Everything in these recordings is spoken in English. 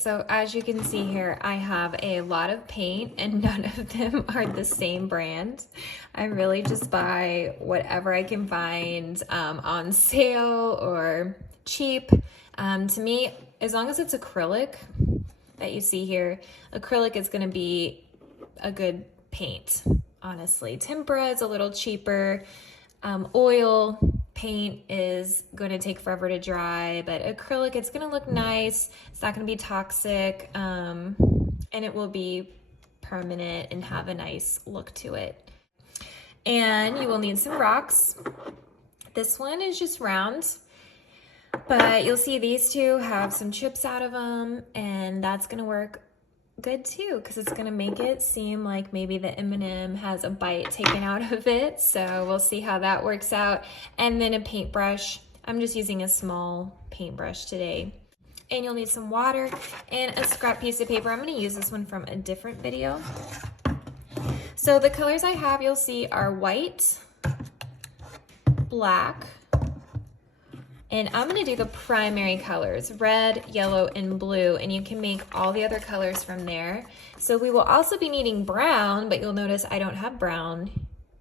so as you can see here, I have a lot of paint and none of them are the same brand. I really just buy whatever I can find on sale or cheap. To me, as long as it's acrylic that you see here, acrylic is gonna be a good paint, honestly. Tempera is a little cheaper. Oil paint is going to take forever to dry, but acrylic, it's going to look nice. It's not going to be toxic, and it will be permanent and have a nice look to it. And you will need some rocks. This one is just round, but you'll see these two have some chips out of them, and that's going to work good too, because it's gonna make it seem like maybe the M&M has a bite taken out of it. So we'll see how that works out. And then a paintbrush. I'm just using a small paintbrush today. And you'll need some water and a scrap piece of paper. I'm gonna use this one from a different video. So the colors I have, you'll see, are white, black, and I'm gonna do the primary colors, red, yellow, and blue, and you can make all the other colors from there. So we will also be needing brown, but you'll notice I don't have brown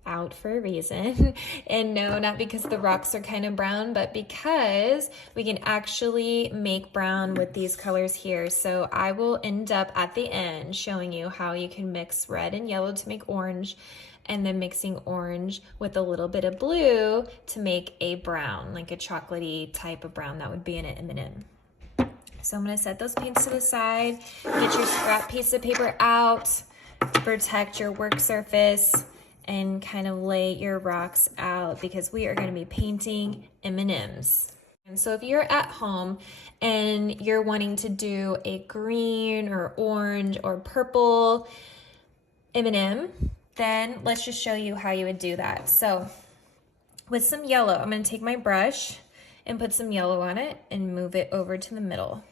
out for a reason. And no, not because the rocks are kind of brown, but because we can actually make brown with these colors here. So I will end up at the end showing you how you can mix red and yellow to make orange, and then mixing orange with a little bit of blue to make a brown, like a chocolatey type of brown that would be in an M&M. So I'm gonna set those paints to the side, get your scrap piece of paper out to protect your work surface, and kind of lay your rocks out because we are gonna be painting M&Ms. And so if you're at home and you're wanting to do a green or orange or purple M&M, then let's just show you how you would do that. So with some yellow, I'm gonna take my brush and put some yellow on it and move it over to the middle.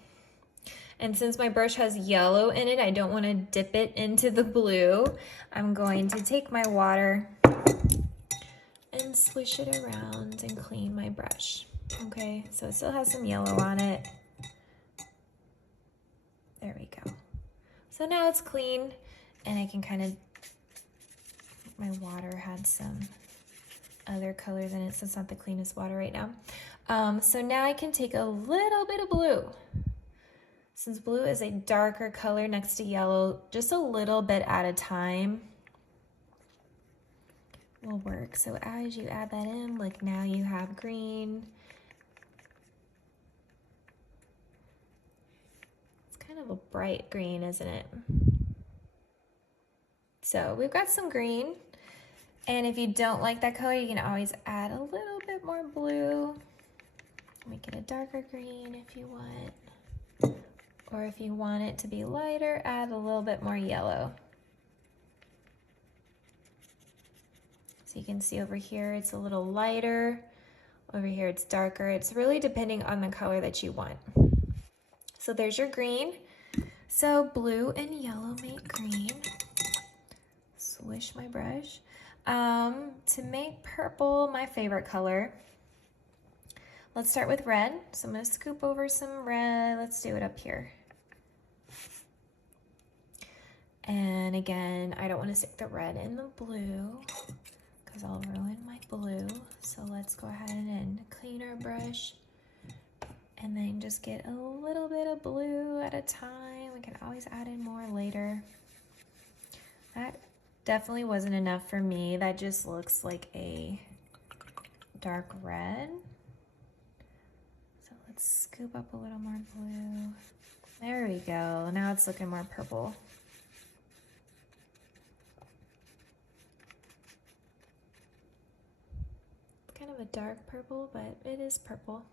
And since my brush has yellow in it, I don't wanna dip it into the blue. I'm going to take my water and swish it around and clean my brush. Okay, so it still has some yellow on it. There we go. So now it's clean, and I can kind of, my water had some other colors in it, so it's not the cleanest water right now. So now I can take a little bit of blue. Since blue is a darker color next to yellow, just a little bit at a time will work. So as you add that in, like now you have green. It's kind of a bright green, isn't it? So we've got some green. And if you don't like that color, you can always add a little bit more blue. Make it a darker green if you want. Or if you want it to be lighter, add a little bit more yellow. So you can see over here, it's a little lighter. Over here, it's darker. It's really depending on the color that you want. So there's your green. So blue and yellow make green. Swish my brush. To make purple, my favorite color, let's start with red. So I'm gonna scoop over some red. Let's do it up here. And again, I don't want to stick the red in the blue because I'll ruin my blue. So let's go ahead and clean our brush and then just get a little bit of blue at a time. We can always add in more later. That definitely wasn't enough for me. That just looks like a dark red. So let's scoop up a little more blue. There we go. Now it's looking more purple. It's kind of a dark purple, but it is purple.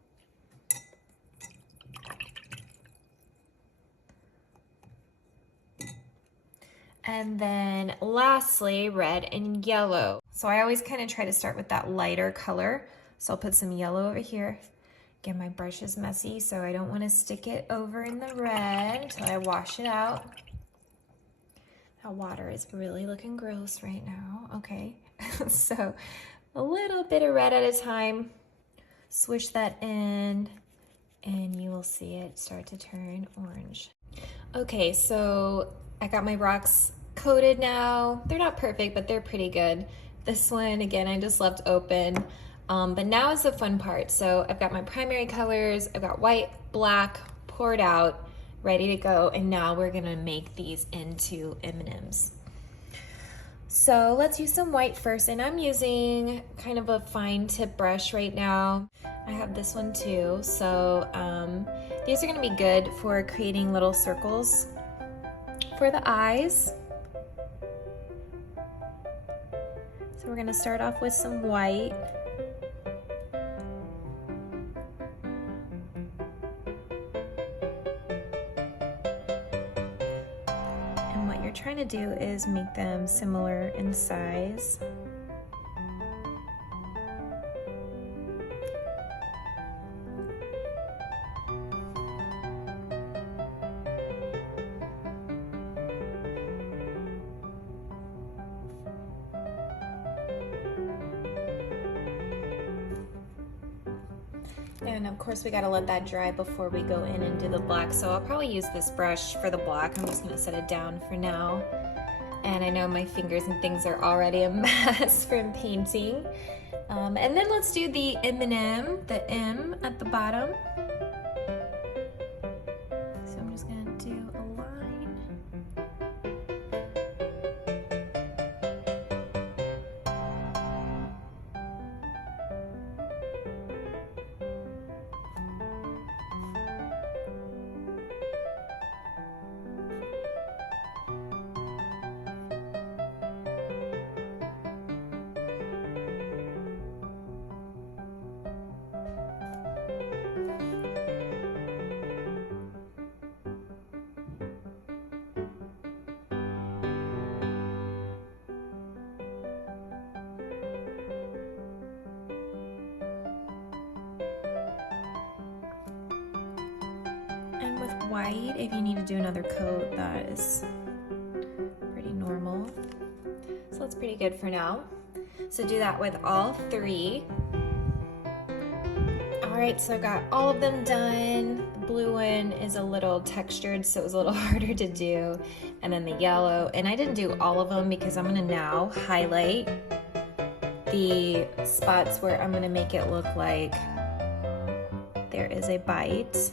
And then lastly, red and yellow. So I always kind of try to start with that lighter color. So I'll put some yellow over here. Again, my brush is messy, so I don't want to stick it over in the red until I wash it out. That water is really looking gross right now. Okay, so a little bit of red at a time. Swish that in, and you will see it start to turn orange. Okay, so I got my rocks coated now. They're not perfect, but they're pretty good. This one, again, I just left open. But now is the fun part. So I've got my primary colors, I've got white, black, poured out, ready to go. And now we're gonna make these into M&Ms. So let's use some white first, and I'm using kind of a fine tip brush right now. I have this one too, so these are gonna be good for creating little circles for the eyes. So we're gonna start off with some white. And what you're trying to do is make them similar in size. And of course we gotta let that dry before we go in and do the black. So I'll probably use this brush for the black. I'm just gonna set it down for now. And I know my fingers and things are already a mess from painting. And then let's do the M&M, the M at the bottom. So I'm just gonna do a line. And with white, if you need to do another coat, that is pretty normal. So that's pretty good for now. So do that with all three. All right, so I got all of them done. The blue one is a little textured, so it was a little harder to do. And then the yellow, and I didn't do all of them because I'm gonna now highlight the spots where I'm gonna make it look like there is a bite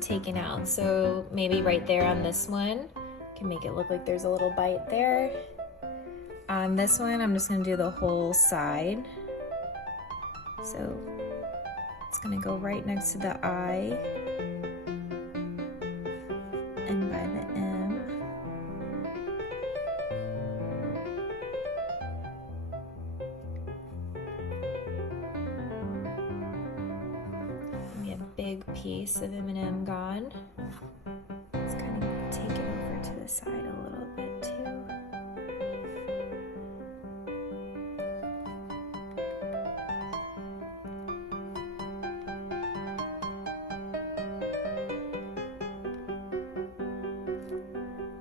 taken out. So maybe right there on this one, can make it look like there's a little bite there. On this one, I'm just gonna do the whole side. So it's gonna go right next to the eye and by the M. A big piece of M&M gone. Let's kind of take it over to the side a little bit too.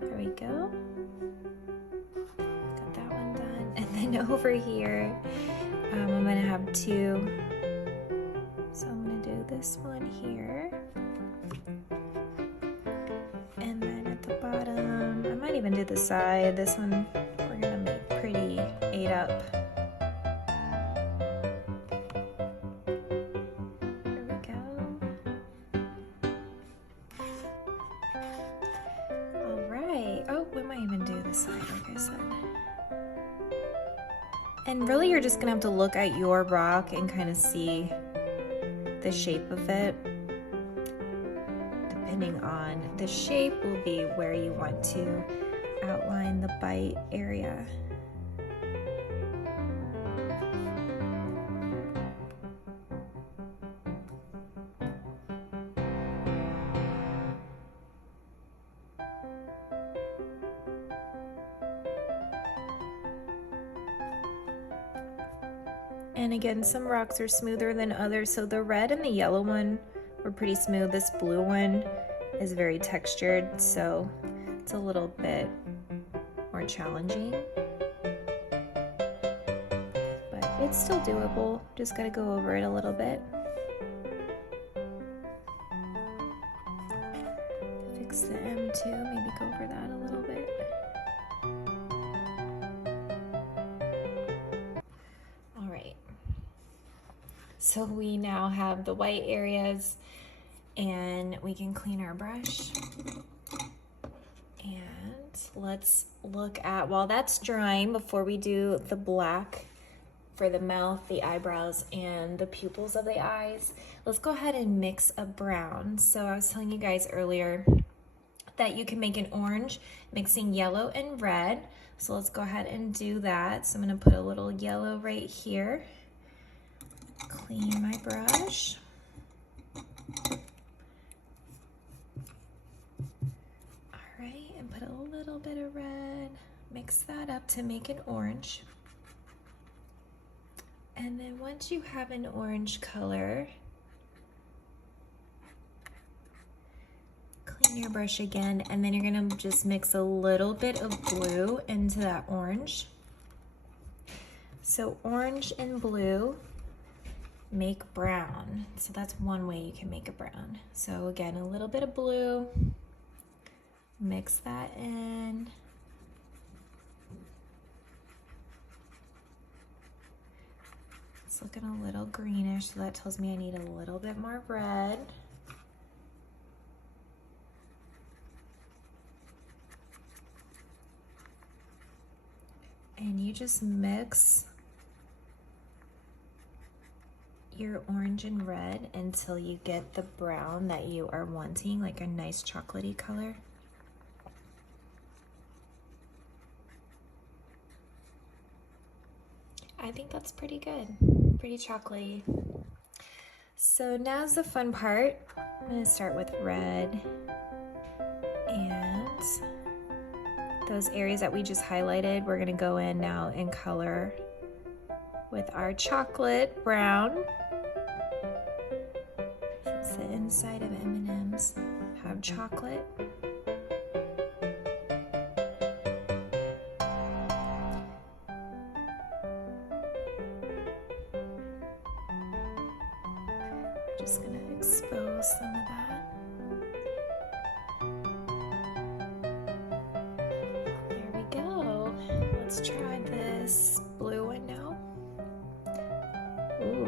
There we go. Got that one done. And then over here, I'm gonna have two. So I'm gonna do this one here. And then at the bottom, I might even do the side. This one we're gonna make pretty ate up. There we go. All right. Oh, we might even do the side, like I said. And really you're just gonna have to look at your rock and kind of see the shape of it. Depending on the shape will be where you want to outline the bite area. And again, some rocks are smoother than others. So the red and the yellow one were pretty smooth. This blue one is very textured, so it's a little bit more challenging. But it's still doable. Just gotta go over it a little bit. Fix the So we now have the white areas, and we can clean our brush. And let's look at, while that's drying, before we do the black for the mouth, the eyebrows, and the pupils of the eyes, let's go ahead and mix a brown. So I was telling you guys earlier that you can make an orange mixing yellow and red. So let's go ahead and do that. So I'm gonna put a little yellow right here. Clean my brush. All right, and put a little bit of red. Mix that up to make an orange. And then once you have an orange color, clean your brush again, and then you're gonna just mix a little bit of blue into that orange. So orange and blue make brown. So that's one way you can make a brown. So again, a little bit of blue, mix that in. It's looking a little greenish, so that tells me I need a little bit more red. And you just mix your orange and red until you get the brown that you are wanting, like a nice chocolatey color. I think that's pretty good, pretty chocolatey. So now's the fun part. I'm gonna start with red, and those areas that we just highlighted, we're gonna go in now and color with our chocolate brown. Since the inside of M&Ms have chocolate. Just gonna expose some of that. There we go. Let's try this blue one now. Ooh.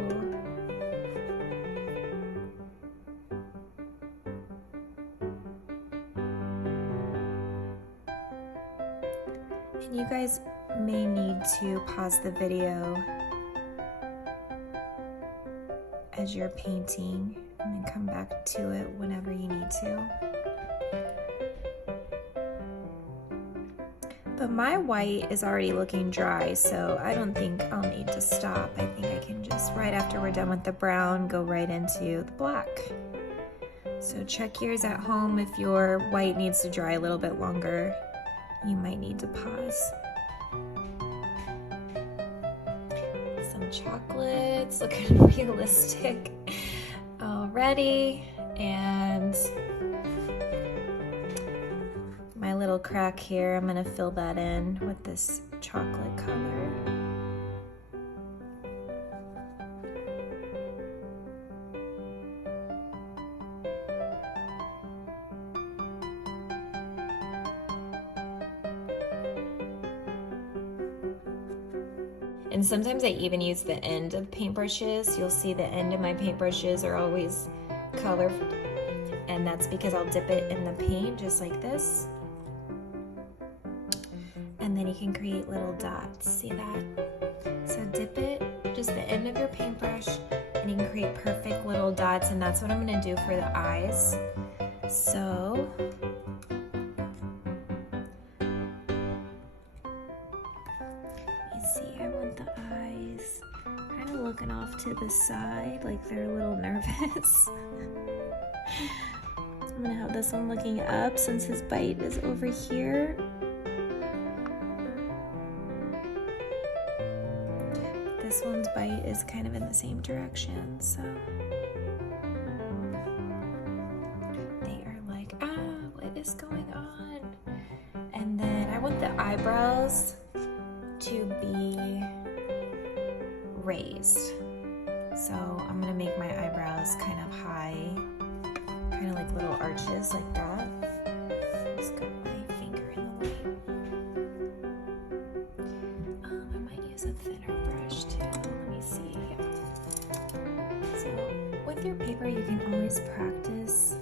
And you guys may need to pause the video as you're painting and then come back to it whenever you need to. But my white is already looking dry, so I don't think I'll need to stop. I think I can just, right after we're done with the brown, go right into the black. So check yours at home. If your white needs to dry a little bit longer, you might need to pause. Chocolates looking realistic already, and my little crack here, I'm gonna fill that in with this chocolate color. And sometimes I even use the end of paintbrushes. You'll see the end of my paintbrushes are always colorful, and that's because I'll dip it in the paint just like this. And then you can create little dots, see that? So dip it, just the end of your paintbrush, and you can create perfect little dots, and that's what I'm gonna do for the eyes. So, looking off to the side like they're a little nervous. I'm gonna have this one looking up since his bite is over here. This one's bite is kind of in the same direction, so they are like, what is going on? And then I want the eyebrows to be raised. So I'm gonna make my eyebrows kind of high, kind of like little arches like that. Just got my finger in the way. I might use a thinner brush too. Let me see. with your paper, you can always practice.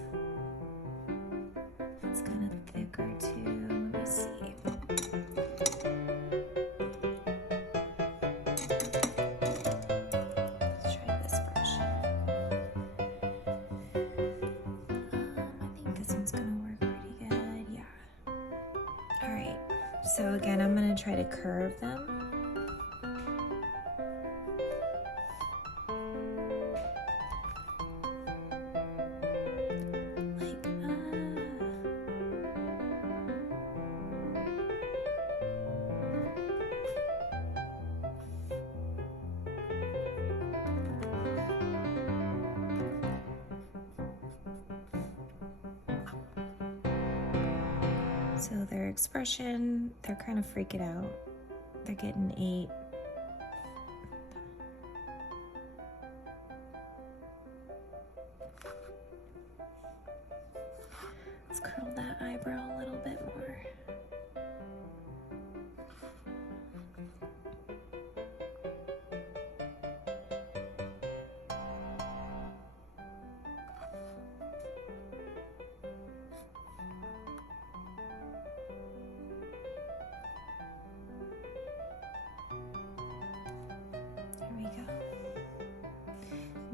It's kind of thicker too. Let me see. Let's try this brush. I think this one's gonna work pretty good. Yeah. All right. So again, I'm gonna try to curve them. So their expression, they're kind of freaking out. They're getting 8. Let's curl that eyebrow a little bit more.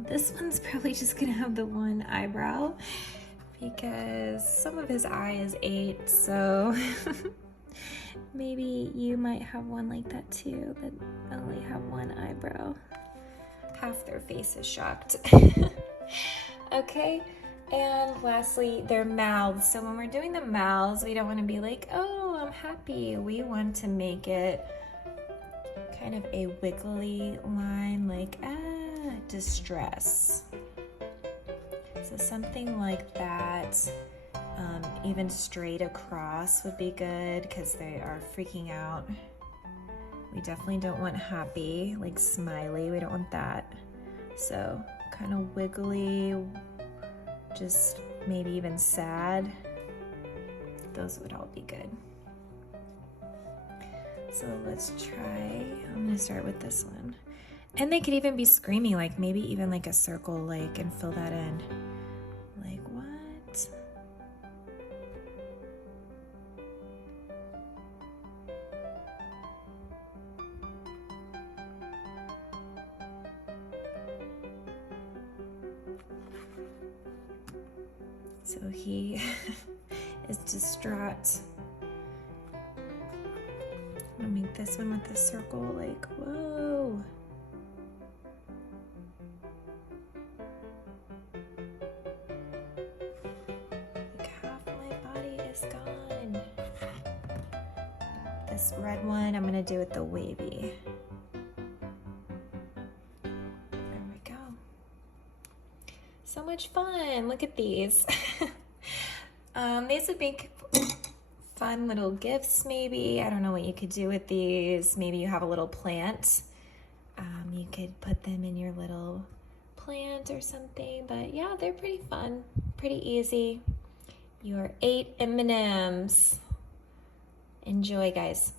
This one's probably just gonna have the one eyebrow because some of his eye is 8, so maybe you might have one like that too, that only have one eyebrow. Half their face is shocked. Okay, and lastly, their mouths. So when we're doing the mouths, we don't want to be like, oh, I'm happy. We want to make it kind of a wiggly line, like, distress. So something like that, even straight across would be good because they are freaking out. We definitely don't want happy, like smiley, we don't want that. So kind of wiggly, just maybe even sad. Those would all be good. So let's try, I'm gonna start with this one. And they could even be screaming, like maybe even like a circle, like, and fill that in. Like, what? So he is distraught. I'm gonna make this one with the circle, like, whoa. This red one, I'm gonna do with the wavy. There we go. So much fun, look at these. These would make fun little gifts maybe. I don't know what you could do with these. Maybe you have a little plant. You could put them in your little plant or something, but yeah, they're pretty fun, pretty easy. Your 8 M&Ms. Enjoy, guys.